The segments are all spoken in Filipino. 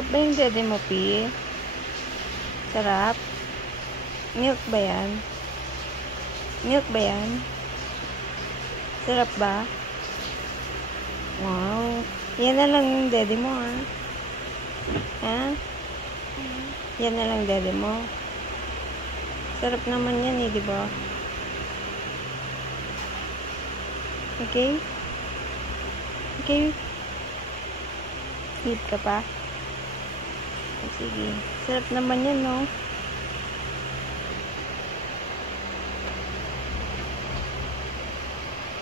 Sarap ba yung dede mo, Pi? Sarap? Milk ba yan? Milk ba yan? Sarap ba? Wow. Yan na lang yung dede mo, ha? Ha? Yan na lang dede mo. Sarap naman yan, eh, di ba? Okay? Okay? Sleep ka pa? Sige. Sarap naman yan, no?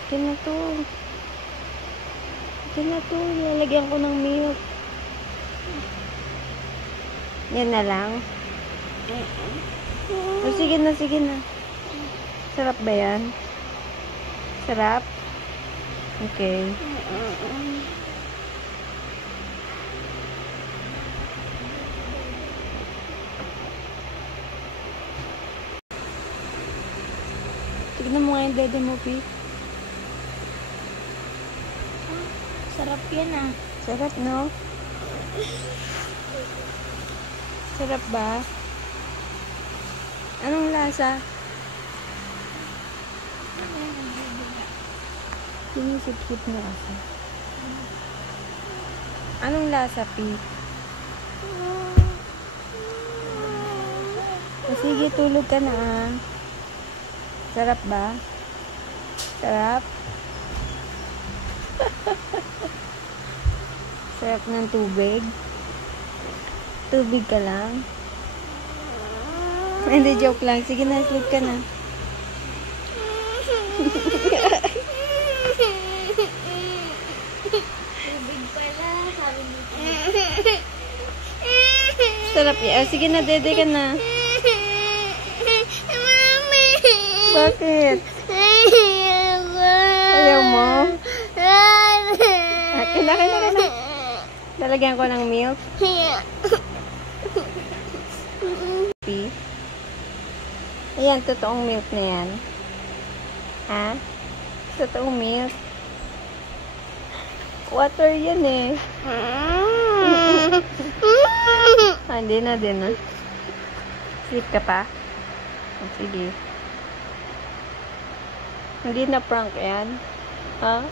Ito na to. Ito na to. Lalagyan ko ng milk. Yan na lang. Oh, sige na, sige na. Sarap ba yan? Sarap? Okay. Tignan mo nga yung dede mo, Pi. Sarap yan, ah. Sarap, no? Sarap ba? Anong lasa? Sinisip-sip na lasa. Anong lasa, Pi? O, sige, tulog ka na, ah. Sarap ba? Sarap? Sarap ng tubig? Tubig ka lang? Hindi, joke lang. Sige na, sleep ka na. Tubig pala, sabi mo. Sarap yan. Sige na, dede ka na. Bakit? Ayaw mo? Kailangan. Lalagyan ko ng milk. Pi? Ayan, totoong milk na yan. Ha? Totoong milk. Water yan eh. Hindi na. Sleep ka pa? Sige. Hindi na prank yan. Ha?